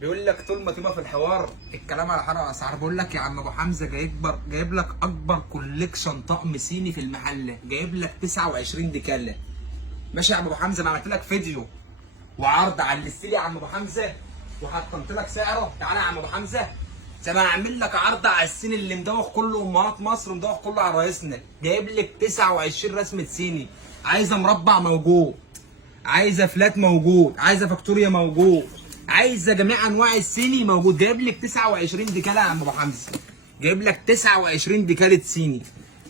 بيقول لك طول ما تبقى في الحوار الكلام على حرق اسعار. بقول لك يا عم ابو حمزه جايب لك اكبر كوليكشن طقم صيني في المحل، جايب لك 29 ديكاله. ماشي يا عم ابو حمزه، انا عملت لك فيديو وعرض على الاستيل يا عم ابو حمزه وحطمت لك سعره. تعالى يا عم ابو حمزه، زي ما هعمل لك عرض على الصيني اللي مدوخ كله امهات مصر ومدوخ كله على رئيسنا. جايب لك 29 رسمه صيني، عايزه مربع موجود، عايزه فلات موجود، عايزه فاكتوريا موجود، عايزه جميع انواع الصيني موجود. جايب لك 29 ديكاله يا عم ابو حمزه، جايب لك 29 ديكاله صيني.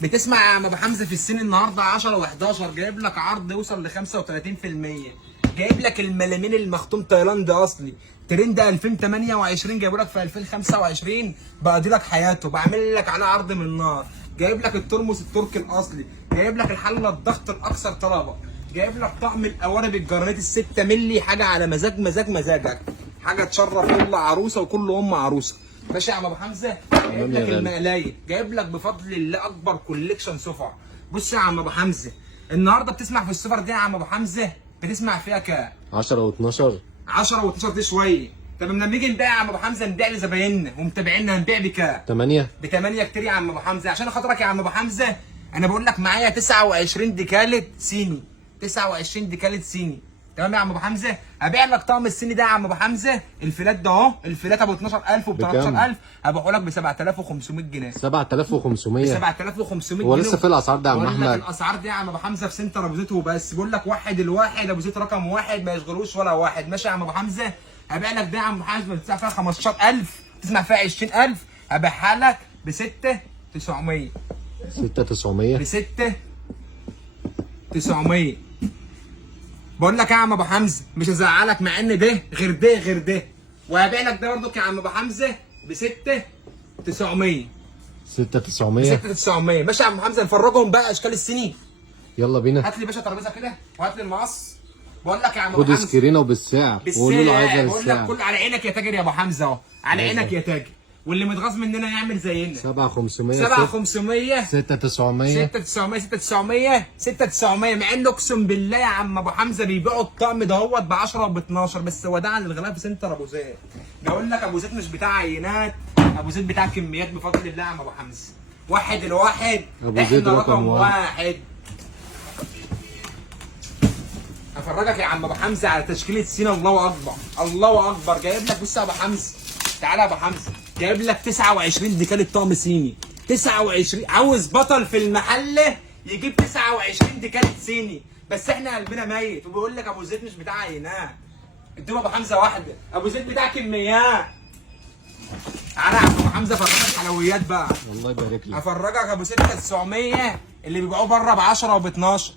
بتسمع يا عم ابو حمزه في الصيني النهارده 10 و11، جايب لك عرض يوصل ل 35%. جايب لك الملامين المختوم تايلاند اصلي ترند 2028، جايبه لك في 2025 بقضي لك حياته، بعمل لك عليه عرض من نار. جايب لك الترمس التركي الاصلي، جايب لك الحله الضغط الاكثر طلبا، جايب لك طقم القوارب الجرانيت ال6 مللي، حاجه على مزاجك، حاجه تشرف كل عروسه وكل ام عروسه. ماشي يا عم ابو حمزه، جايب لك المقلايه، جايب لك بفضل الله اكبر كوليكشن سفر. بص يا عم ابو حمزه، النهارده بتسمع في السفر دي يا عم ابو حمزه بتسمع فيها كام؟ 10 و12. 10 و12 دي شويه. طب لما نيجي نبيع يا عم ابو حمزه، نبيع لزبايننا ومتابعينا، هنبيع بكام؟ 8. ب 8 كتير يا عم ابو حمزه. عشان خاطرك يا عم ابو حمزه انا بقول لك معايا 29 ديكاله صيني، 29 ديكاله صيني. تمام يا عم ابو حمزه، هبيع لك طقم الصيني ده يا عم ابو حمزه، الفلات ده اهو، الفلات ابو 12000 وب 13000 هبيعه لك ب 7500 جنيه. 7500. 7500 جنيه. هو لسه في الاسعار دي يا عم بقول لك احمد؟ الاسعار دي يا عم ابو حمزه في سنتر ابو زيت وبس. بقول لك واحد الواحد ابو زيت رقم واحد ما يشغلوش ولا واحد. ماشي يا عم ابو حمزه، هبيع لك ده يا عم ابو حمزه بتدفع فيها 15000 تسمع فيها 20000، هبيعها لك ب 6900. 6900. ب 6900. بقول لك يا عم ابو حمزه مش هزعلك، مع ان ده غير ده، وهبيع لك ده برضك يا عم ابو حمزه ب 6900. 6900. 6900. ماشي يا عم حمزه، نفرجهم بقى اشكال السنين. يلا بينا. هات لي باشا ترابيزه كده وهات لي المقص. بقول لك يا عم ابو خد حمزه سكرينه وبالسعر وقول له عايزها بقول لك بالسعر. كل على عينك يا تاجر يا ابو حمزه اهو، على عينك يا تاجر، واللي متغاظ مننا يعمل زينا. 7500. 7500. 6900. 6900. 6900. مع انه اقسم بالله يا عم ابو حمزه بيبيعوا الطقم دهوت ب 10 وب 12، بس وداعا للغلاء في سنتر ابو زيد. بقول لك ابو زيد مش بتاع عينات، ابو زيد بتاع كميات بفضل الله يا عم ابو حمزه. واحد الواحد أبو زيد احنا رقم واحد. افرجك يا عم ابو حمزه على تشكيله سينا. الله اكبر الله اكبر. جايب لك بص يا ابو حمزه، تعالى يا ابو حمزه، جايب لك 29 ديكاله طقم صيني. 29. عاوز بطل في المحل يجيب 29 ديكاله صيني، بس احنا قلبنا ميت. وبيقول لك ابو زيد مش بتاع عينات، اديله ابو حمزه واحده. ابو زيد بتاع كميات. تعالى يا عم ابو حمزه افرجك حلويات بقى. الله يبارك لك. افرجك ابو 6900 اللي بيبيعوه بره ب 10 وب 12.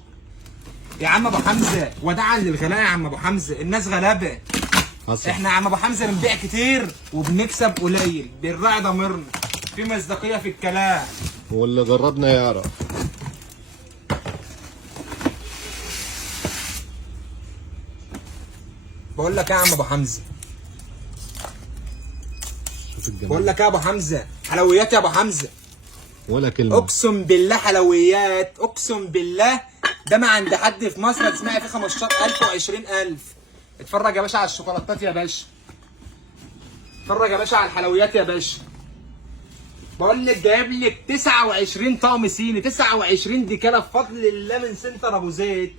يا عم ابو حمزه وداعا للغلاء يا عم ابو حمزه، الناس غلابه. حصل. احنا يا عم ابو حمزه بنبيع كتير وبنكسب قليل، بنراعي ضميرنا، في مصداقيه في الكلام. واللي جربنا يعرف. بقول لك يا عم ابو حمزه، شوف الجمال. بقول لك يا ابو حمزه حلويات يا ابو حمزه. ولا كلمه. اقسم بالله حلويات، اقسم بالله ده ما عند حد في مصر هتسمعي فيه 15000 و20000. اتفرج يا باشا على الشوكولاتات يا باشا، اتفرج يا باشا على الحلويات يا باشا. بقول لك جايب لك 29 طقم صيني، 29 ديكاله بفضل الله من سنتر ابو زيد.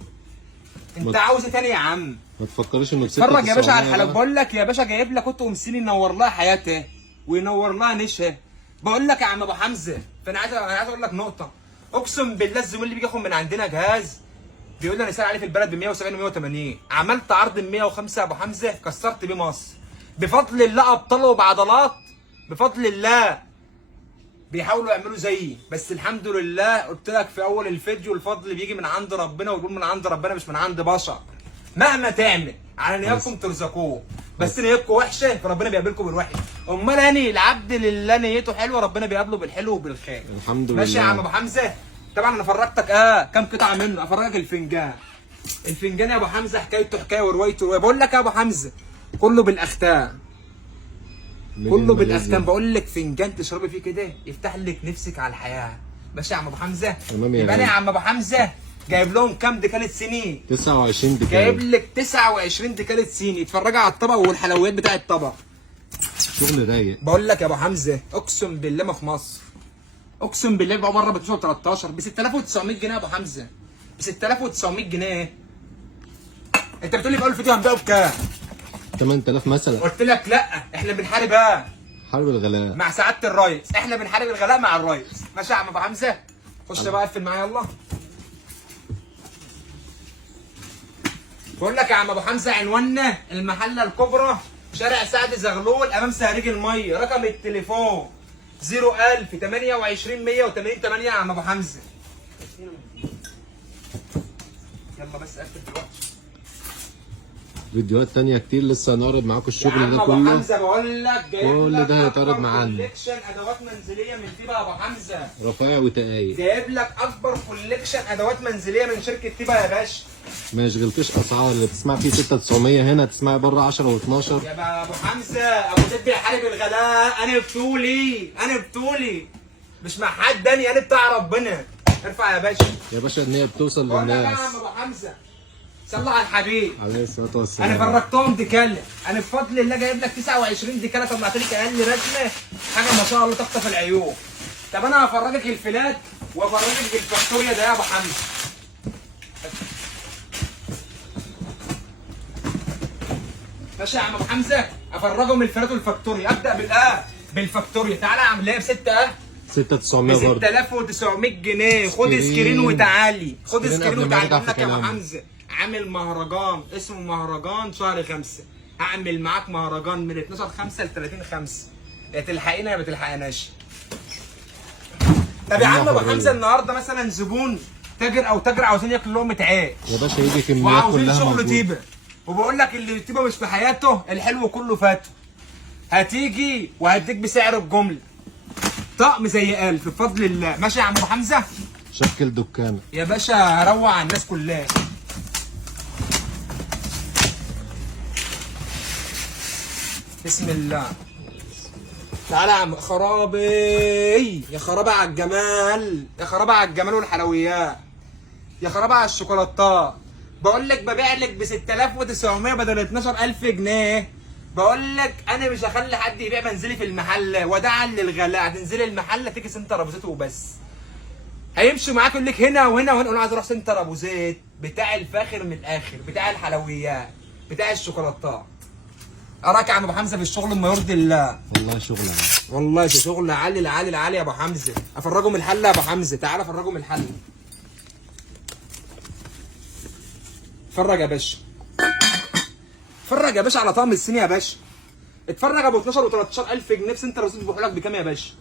انت عاوز ايه تاني يا عم؟ ما تفكرش انه ب 6900. اتفرج يا باشا على الحلويات. بقول لك يا باشا جايب لك اطقم صيني ينور لها حياتها وينور لها نشها. بقول لك يا عم ابو حمزه، فانا عايز اقول لك نقطه. اقسم بالله الزميل اللي بيجي ياخد من عندنا جهاز بيقول لي انا سال عليه في البلد ب 170 و180، عملت عرض ب 105 يا ابو حمزه كسرت بيه مصر بفضل الله. ابطال وبعضلات بفضل الله بيحاولوا يعملوا زيي، بس الحمد لله قلت لك في اول الفيديو الفضل بيجي من عند ربنا، ويقول من عند ربنا مش من عند بشر. مهما تعمل على نيابكم ترزقوه، بس نيتكم وحشه فربنا بيقابلكم بالوحش. امال اني العبد لله نيته حلوه ربنا بيقابله بالحلو وبالخير. الحمد لله. ماشي يا عم ابو حمزه. طبعا انا فرجتك كام قطعه منه. افرجك الفنجان. الفنجان يا ابو حمزه حكايته حكايه وروايته روايه. بقول لك يا ابو حمزه كله بالاختام، كله بالاختام. بقول لك فنجان تشربي فيه كده يفتح لك نفسك على الحياه. ماشي يا عم ابو حمزه. تمام يا يبقى انا يا غالي. عم ابو حمزه جايب لهم كام ديكاله صيني؟ 29 ديكاله. جايب لك 29 ديكاله صيني. اتفرجي على الطبق والحلويات بتاع الطبق. شغل رايق. بقول لك يا ابو حمزه اقسم بالله ما في مصر، اقسم بالله بقى بره ب 13 ب 6900 جنيه يا ابو حمزه، ب 6900 جنيه. انت بتقول لي في اول فيديو هنبيعه بكام؟ 8000 مثلا. قلت لك لا، احنا بنحارب ايه؟ حرب الغلاء. مع سعاده الريس، احنا بنحارب الغلاء مع الريس. ماشي يا عم ابو حمزه؟ خش بقى قفل معايا يلا. بقول لك يا عم ابو حمزه عنواننا المحله الكبرى، شارع سعد زغلول امام سهريج الميه، رقم التليفون 01000 28 180 8 يا عم ابو حمزه. يلا بس قفل دلوقتي. فيديوهات تانية كتير لسه هنعرض معاكم يا الشغل عم ده ابو كله. حمزه بقول لك جايب كل لك ده هيتعرض أكبر معانا. كوليكشن ادوات منزليه من تيبا يا ابو حمزه. رفايع وتقايل. جايب لك اكبر كوليكشن ادوات منزليه من شركه تيبا يا باشا. ما يشغلكش اسعار، اللي تسمع فيه 6900 هنا تسمع بره 10 و12. يا ابو حمزه ابو زيد بيحارب الغلاء، انا بطولي انا بطولي مش مع حد تاني، انا بتاع ربنا. ارفع يا باشا. يا باشا ان هي بتوصل بقول لك يا للناس. عم ابو حمزه صلى على الحبيب. عليه الصلاه والسلام. انا فرجتهم ديكاله، انا بفضل الله جايب لك 29 ديكاله، طلعت لك اقل رسمه حاجه ما شاء الله تخطف العيون. طب انا هفرجك الفلات وافرجك الفاكتوريا ده يا ابو حمزه. ماشي يا عم ابو حمزه؟ افرجهم الفلات والفاكتوريا. ابدا بالفاكتوريا. تعالى اعمل ايه ب 6 6900 ب برضه. 6900 جنيه. خد سكرين. سكرين وتعالي، خد سكرين سكرين قبل ما وتعالي. أرجع بقول لك في يا ابو كلامي. حمزه عامل مهرجان اسمه مهرجان شهر 5، هعمل معاك مهرجان من 12/5 ل 30/5، يا تلحقينا يا ما تلحقناش. طب يا عم ابو حمزه النهارده مثلا زبون تاجر او تاجر عاوزين ياكلوا لقمه عيش يا باشا يجي كميات وعاوزين كلها شغل موجوده. تيبه، وبقول لك اللي تيبه مش في حياته الحلو كله فاته. هتيجي وهديك بسعر الجمله طقم زي 1000 بفضل الله. ماشي يا عم ابو حمزه؟ شكل دكانه. يا باشا هروع على الناس كلها. بسم الله. تعالى يا عم. خرابي يا خرابي على الجمال، يا خرابي على الجمال والحلويات، يا خرابي على الشوكولاتات. بقول لك ببيع لك ب 6900 بدل 12000 جنيه. بقول لك انا مش هخلي حد يبيع منزلي في المحله وداعا للغلاء. هتنزلي المحله تيجي سنتر ابو زيت وبس. هيمشوا معاك يقول لك هنا وهنا وهنا، انا عايز اروح سنتر ابو زيد بتاع الفاخر من الاخر، بتاع الحلويات، بتاع الشوكولاتات. اراك يا عم ابو حمزه في الشغل ما يرضي الله. والله شغل عالي. والله في شغل عالي العالي العالي يا ابو حمزه. افرجهم الحله يا ابو حمزه. تعالى افرجهم الحله. اتفرج يا باشا، اتفرج يا باشا على طقم الصيني يا باشا. اتفرج ابو 12 و13000 جنيه في سنتر ابو زيد بيبيعوا لك بكام يا باشا؟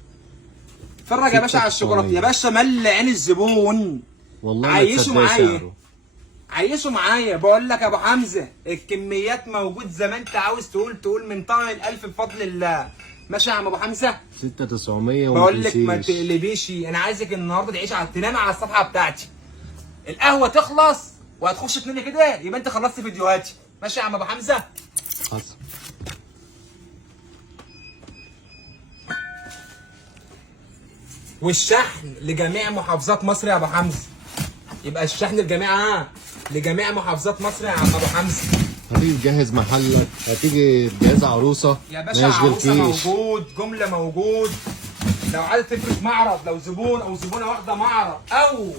اتفرج يا باشا على الشوكولاته يا باشا. مل عين الزبون. والله عيشوا ما تصدق معايا، سعره. عيشوا معايا. بقول لك يا ابو حمزه الكميات موجود زي ما انت عاوز تقول من طعم ال1000 بفضل الله. ماشي يا عم ابو حمزه؟ 6900 بقول لك ما ومتنسيش. تقلبيش. انا عايزك النهارده تعيش على تنام على الصفحه بتاعتي. القهوه تخلص وهتخش تنامي كده يبقى انت خلصت فيديوهاتي. ماشي يا عم ابو حمزه؟ حصل. والشحن لجميع محافظات مصر يا ابو حمزه. يبقى الشحن لجميع محافظات مصر يا عم ابو حمزه. هتيجي تجهز محلك، هتيجي تجهز عروسه. يا ما باشا عروسه يشغلكيش. موجود، جمله موجود. لو عايز تفرش معرض، لو زبون او زبونه واخده معرض او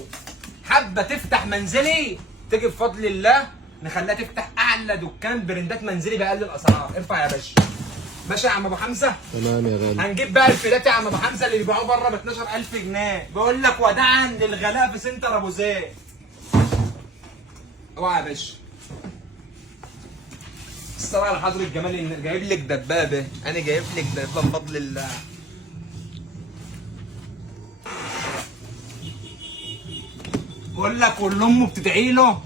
حابه تفتح منزلي، تيجي بفضل الله نخليها تفتح اعلى دكان براندات منزلي باقل الاسعار. ارفع يا باشا. ماشي يا عم ابو حمزه؟ تمام يا غالي. هنجيب بقى الفيلات يا عم ابو حمزه اللي بيبيعوه بره ب 12000 جنيه. بقول لك وداعا للغلاء في سنتر ابو زيد. اوعى يا باشا. الصلاة على حضرة الجمال إن جايب لك دبابة، أنا جايب لك دبابة بفضل الله. بقول لك واللي أمه بتدعي له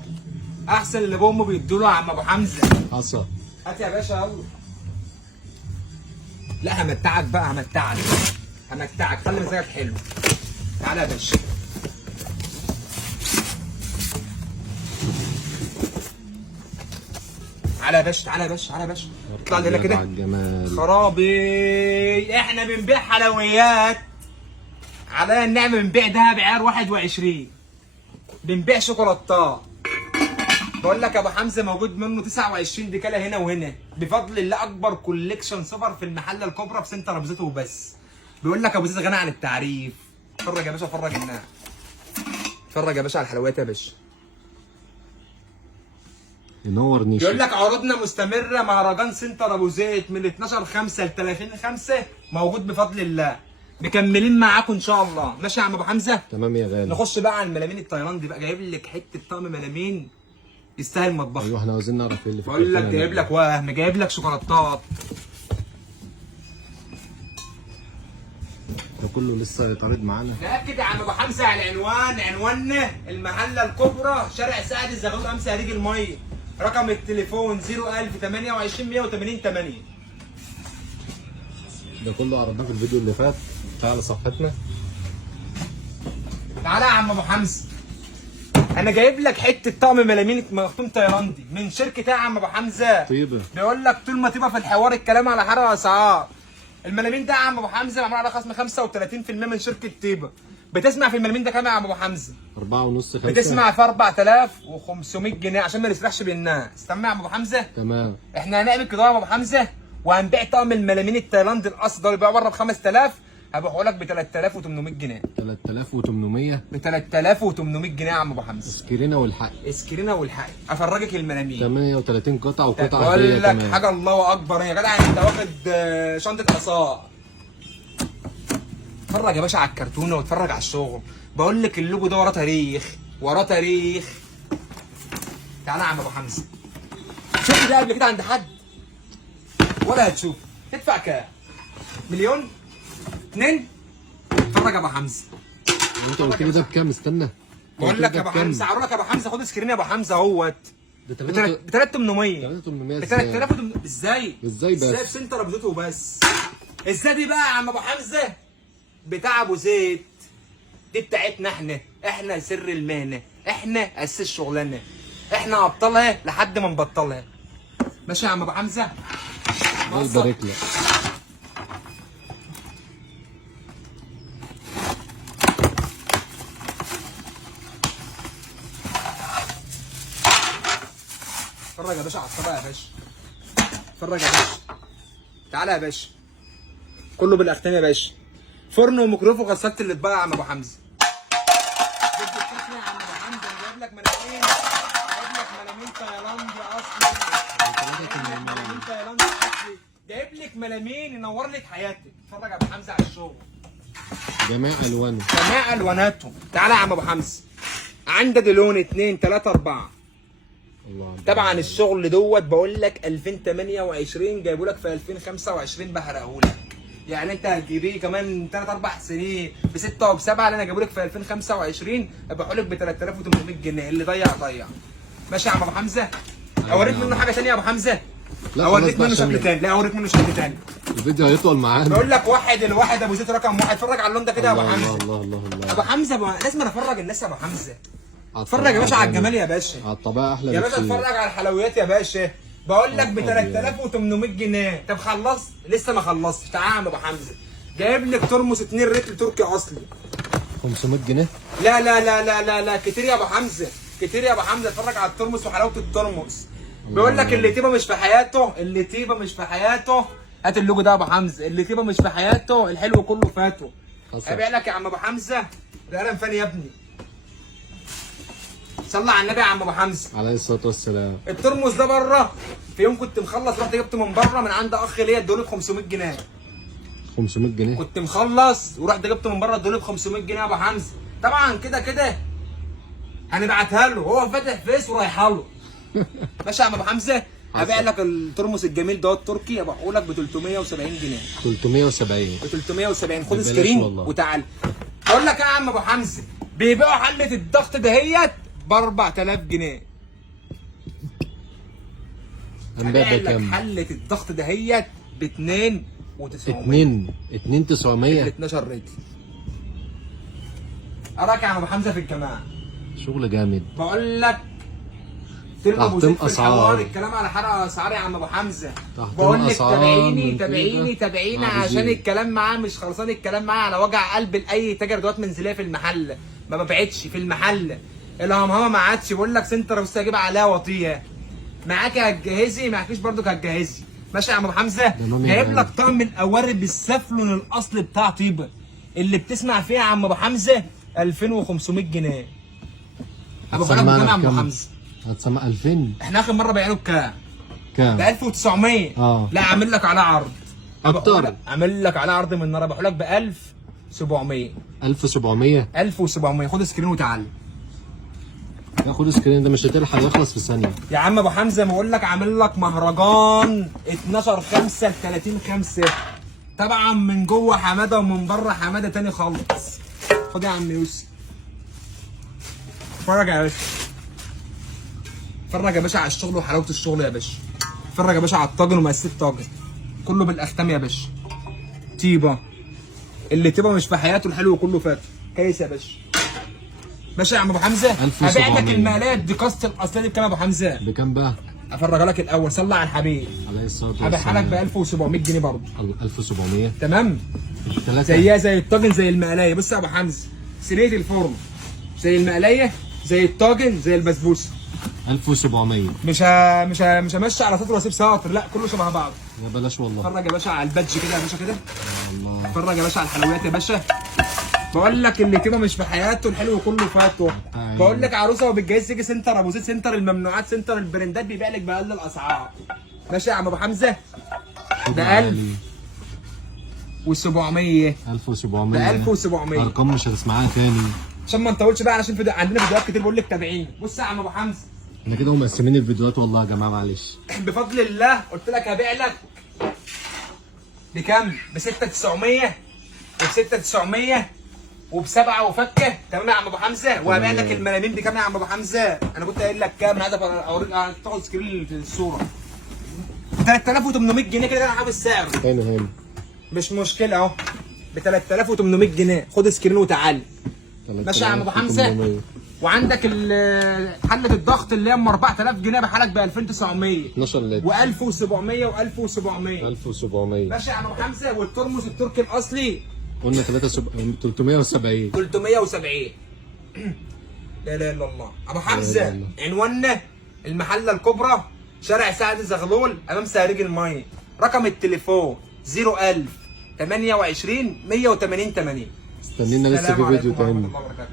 أحسن اللي بأمه بيدوا له يا عم أبو حمزة. حصل. هات يا باشا يلا. لا همتعك بقى، همتعك خلي مزاجك حلو. تعالى يا باشا. تعالى يا باشا، تعالى يا باشا، تعالى يا باشا. اطلع لنا كده. على الجمال. خرابي. احنا بنبيع حلويات على النعمة، بنبيع دهب عيار 21، بنبيع شوكولاتات. بقول لك يا ابو حمزه موجود منه 29 دكاله هنا وهنا بفضل الله. اكبر كوليكشن سفر في المحله الكبرى في سنتر ابو زيد وبس. بيقول لك ابو زيد غني عن التعريف. اتفرج يا باشا، اتفرج الناس، اتفرج يا باشا على الحلويات يا باشا. ينور نيشان. بيقول لك عروضنا مستمره. مهرجان سنتر ابو زيد من 12/5 ل 30/5 موجود بفضل الله. مكملين معاكم ان شاء الله. ماشي يا عم ابو حمزه؟ تمام يا غالي. نخش بقى على الملامين التايلاندي بقى. جايب لك حته طقم ملامين يستاهل مطبخ. ايوه احنا عاوزين نعرف ايه اللي في بقول لك الكرتونة جايب دي. لك وهم، جايب لك شوكولاتات. ده كله لسه يتعرض معانا. نأكد يا عم ابو حمزه على العنوان. عنواننا المحله الكبرى، شارع سعد الزغلول، امس هريج الميه. رقم التليفون 01028 180 8. ده كله عرضناه في الفيديو اللي فات بتاع على صفحتنا. تعالى يا عم ابو حمزه، انا جايب لك حته طقم ملامين مختوم تايلاندي من شركه يا عم ابو حمزه طيبه. بيقول لك طول ما تبقى في الحوار الكلام على حرق اسعار. الملامين ده يا عم ابو حمزه معمول على خصم 35% من شركه طيبه. بتسمع في الملامين ده كام يا عم ابو حمزه؟ 4.5 5. بتسمع في 4500 جنيه عشان ما نسرحش بالناس. استنى يا عم ابو حمزه. تمام. احنا هنعمل كده يا ابو حمزه، وهنبيع طقم الملامين التايلاندي الاصل ده اللي بيبيع بره ب 5000، هبيعه لك ب 3800 جنيه. 3800 ب 3800 جنيه يا عم ابو حمزه. اسكرينا والحق. اسكرينا والحق. افرجك الملامين 38 قطعه وقطعه بقول هديه لك كمان. حاجه الله اكبر يا جدع. انت واخد شنطه عصا. اتفرج يا باشا على الكرتونه واتفرج على الشغل. بقول لك اللوجو ده وراه تاريخ، وراه تاريخ. تعالى يا عم ابو حمزه، شفت ده قبل كده عند حد ولا هتشوف؟ تدفع كام؟ مليون؟ 2؟ اتفرج يا ابو حمزه. انت قلت لي ده بكام؟ استنى. بقول لك يا ابو حمزه، هقول لك يا ابو حمزه خد سكرين يا ابو حمزه اهوت. ده ب 3800. 3800 ب 3800. ازاي؟ ازاي بس؟ ازاي في سنتر ابو زيد وبس؟ ازاي دي بقى يا عم ابو حمزه؟ بتاع ابو زيد دي بتاعتنا احنا سر المهنه، احنا اساس الشغلانه، احنا ابطالها لحد ما نبطلها. ماشي يا عم ابو حمزه؟ الله يبارك لك. اتفرج يا باشا على الطبق يا باشا. اتفرج يا باشا. تعالى يا باشا. كله بالاختام يا باشا. فرن وميكروف وغسالة الاطباق يا عم ابو حمزه. جبت الكتله يا عم ابو حمزه. انا جايب لك ملامين، جايب لك ملامين تايلاندي اصلي. ملامين تايلاندي اصلي. جايب لك ملامين ينور لك حياتك. اتفرج يا ابو حمزه على الشغل. جميع الوانه. جميع الواناتهم. تعالى يا عم ابو حمزه. عندك لون 2 3 4. الله. طبعا الشغل دوت بقول لك 2028 جايبه لك في 2025 بحرقه لك. يعني انت هتجيبيه كمان 3 4 سنين ب 6 وب 7 اللي انا جايبه لك في 2025 ابيعه لك ب 3800 جنيه. اللي ضيع ضيع. ماشي يا عم ابو حمزه؟ اوريك منه حاجه ثانيه يا ابو حمزه؟ لا اوريك خلاص منه بقى شكل ثاني. لا اوريك منه شكل ثاني. الفيديو هيطول معانا. بقول لك واحد الواحد ابو زيد رقم واحد. اتفرج على اللون ده كده يا ابو الله حمزه. الله الله الله. ابو حمزه لازم افرج الناس يا ابو حمزه. على اتفرج يا باشا على الطبق الجمال يا باشا. على الطبق احلى يا باشا بكتير. اتفرج على الحلويات يا باشا. بقول لك ب أبيض. 3800 جنيه. طب خلصت؟ لسه ما خلصتش. تعالى يا عم ابو حمزه. جايب لك ترمس 2 رتل تركي اصلي 500 جنيه. لا لا لا لا لا لا كتير يا ابو حمزه، كتير يا ابو حمزه. اتفرج على الترمس وحلاوه الترمس. بيقول لك اللي طيبه مش في حياته، اللي طيبه مش في حياته. هات اللوجو ده يا ابو حمزه. اللي طيبه مش في حياته الحلو كله فاته. حصل. هبيع لك يا عم ابو حمزه. ده قلم فاني يا ابني. صلى على النبي يا عم ابو حمزه عليه الصلاه والسلام. الترمس ده بره. في يوم كنت مخلص رحت جبته من بره من عند اخ ليا ادوني ب 500 جنيه. 500 جنيه. كنت مخلص ورحت جبته من بره ادوني ب 500 جنيه يا ابو حمزه. طبعا كده كده هنبعتها له هو فاتح فيس ورايحه له. ماشي يا عم ابو حمزه؟ هبيع لك الترمس الجميل ده التركي ابيعه لك ب 370 جنيه. 370. ب 370. خد ببلاش سكرين والله. وتعالى. بقول لك ايه يا عم ابو حمزه؟ بيبيعوا حله الضغط دهيت ب 4000 جنيه. هنبيع هبيع لك بكام؟ حله الضغط دهيت ب 2 و900. 2 900. 12 رجل. اراك يا عم ابو حمزه في الجماعه. شغل جامد. بقول لك تلقى ابو تحطيم زيد في أسعار. الحوار الكلام على حرق اسعار يا عم ابو حمزه. تحطيم بقول لك أسعار تابعيني من تابعيني كده. تابعيني مع أبو عشان زيد. الكلام معاه مش خلصان. الكلام معاه على وجع قلب لاي تاجر دوات منزليه في المحل. ما ببعدش في المحل. الهمهمه ما عادش، بقول لك سنتر بص هجيب عليها وطيه. معاكي هتجهزي، معاكيش برضك هتجهزي. ماشي يا عم ابو حمزه. جايب لك طقم القوارب بالسفلون الاصلي بتاع طيبه اللي بتسمع فيها يا عم ابو حمزه 2500 جنيه. ابو بالك بكام يا عم ابو حمزه؟ هتسمع 2000. احنا اخر مره بيعانوا بكام؟ كام؟ ب 1900. لا اعمل لك على عرض اكتر. اعمل لك على عرض من النار، بقول لك ب 1700. 1700. 1700. خد سكرين وتعالى. خد سكرين، ده مش هتلحق يخلص في ثانيه يا عم ابو حمزه بقول لك عامل لك مهرجان 12/5 ل 30/5. طبعا من جوه حماده ومن بره حماده تاني خالص. خد يا عم يوسف. اتفرج يا باشا. اتفرج يا باشا على الشغل وحلاوه الشغل يا باشا. اتفرج يا باشا على الطاجن ومقاسات الطاجن. كله بالاختام يا باشا. طيبه. اللي طيبه مش في حياته الحلو كله فات. كيس يا باشا. ماشي يا عم ابو حمزه. هبيع لك المقلايه الديكاست الاصليه دي بكام يا ابو حمزه؟ بكام بقى؟ افرجها لك الاول. صلى على الحبيب عليه الصلاه والسلام. هبيعها لك ب 1700 جنيه برضه. 1700 تمام. زيها زي الطاجن زي المقلايه. بص يا ابو حمزه، صينيه الفرن زي المقلايه زي الطاجن زي البسبوسه. 1700. مش همشي على سطر واسيب سطر، لا كله شبه بعض. يا بلاش والله. اتفرج يا باشا على البادج كده يا باشا كده. الله. اتفرج يا باشا على الحلويات يا باشا. بقول لك اللي كده مش في حياته الحلو كله فاته. بقول لك عروسه وبتجهز تيجي سنتر ابو زيد، سنتر الممنوعات، سنتر البراندات، بيبيع لك باقل الاسعار. ماشي يا عم ابو حمزه. ب 1700. 1700. ب 1700. ارقام مش هتسمعها تاني عشان ما نطولش بقى، علشان عندنا فيديوهات كتير بقول لك تابعيني. بص يا عم ابو حمزه، احنا كده مقسمين الفيديوهات والله يا جماعه معلش. بفضل الله قلت لك هبيع لك بكام؟ ب 6900 وب 6900 وب 7 وفكه. تمام يا عم ابو حمزه. وهبيع لك الملامين بكام يا عم ابو حمزه؟ انا كنت قايل لك كام؟ انا عايز اوريك تاخد سكرين في الصوره. 3800 جنيه كده. انا عارف السعر. هنا مش مشكله اهو. ب 3800 جنيه. خد سكرين وتعالى. ماشي يا عم ابو حمزه. وعندك حله الضغط اللي هي ام 4000 جنيه بحالك ب 2900. 12 لتر. و1700 و1700. 1700. ماشي يا عم ابو حمزه. والترمس التركي الاصلي قلنا 370. 370. لا اله الا الله. ابو حمزه عنواننا المحله الكبرى، شارع سعد زغلول امام سهريج الميه. رقم التليفون 01000 28 180 80. استنينا لسه في فيديو تاني. السلام عليكم ورحمه الله وبركاته.